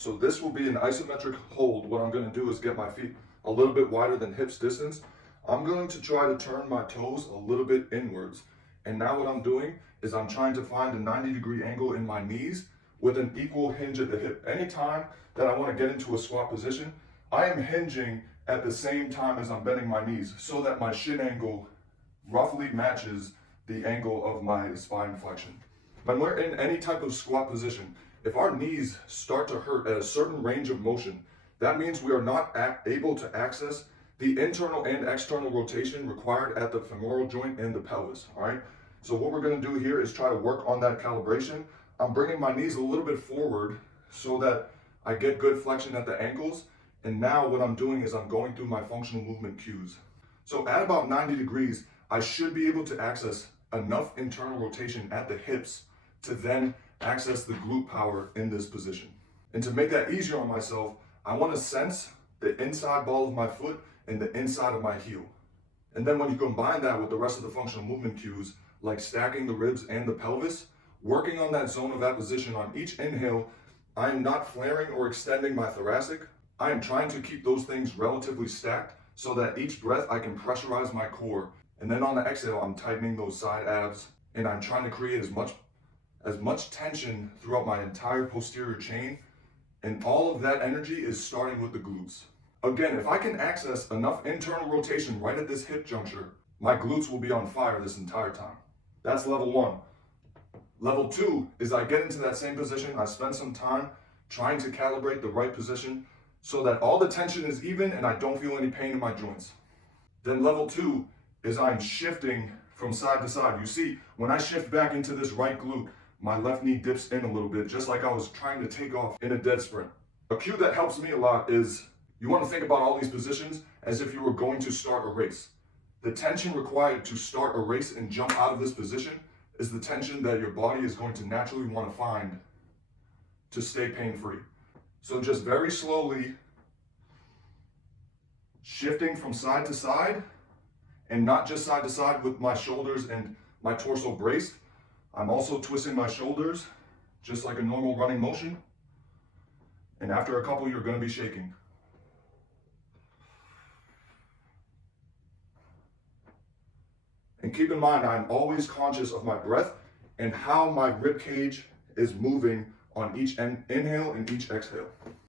So this will be an isometric hold. What I'm going to do is get my feet a little bit wider than hips distance. I'm going to try to turn my toes a little bit inwards. And now what I'm doing is I'm trying to find a 90-degree angle in my knees with an equal hinge at the hip. Anytime that I want to get into a squat position, I am hinging at the same time as I'm bending my knees so that my shin angle roughly matches the angle of my spine flexion. When we're in any type of squat position, if our knees start to hurt at a certain range of motion, that means we are not able to access the internal and external rotation required at the femoral joint and the pelvis, all right? So what we're gonna do here is try to work on that calibration. I'm bringing my knees a little bit forward so that I get good flexion at the ankles. And now what I'm doing is I'm going through my functional movement cues. So at about 90 degrees, I should be able to access enough internal rotation at the hips to then access the glute power in this position. And to make that easier on myself, I want to sense the inside ball of my foot and the inside of my heel. And then when you combine that with the rest of the functional movement cues, like stacking the ribs and the pelvis, working on that zone of apposition on each inhale, I am not flaring or extending my thoracic. I am trying to keep those things relatively stacked so that each breath I can pressurize my core. And then on the exhale, I'm tightening those side abs and I'm trying to create as much tension throughout my entire posterior chain. And all of that energy is starting with the glutes. Again, if I can access enough internal rotation right at this hip juncture, my glutes will be on fire this entire time. That's level one. Level two is I get into that same position. I spend some time trying to calibrate the right position so that all the tension is even and I don't feel any pain in my joints. Then level two is I'm shifting from side to side. You see, when I shift back into this right glute, my left knee dips in a little bit, just like I was trying to take off in a dead sprint. A cue that helps me a lot is you want to think about all these positions as if you were going to start a race. The tension required to start a race and jump out of this position is the tension that your body is going to naturally want to find to stay pain-free. So just very slowly shifting from side to side, and not just side to side with my shoulders and my torso braced. I'm also twisting my shoulders just like a normal running motion. And after a couple, you're going to be shaking. And keep in mind, I'm always conscious of my breath and how my rib cage is moving on each inhale and each exhale.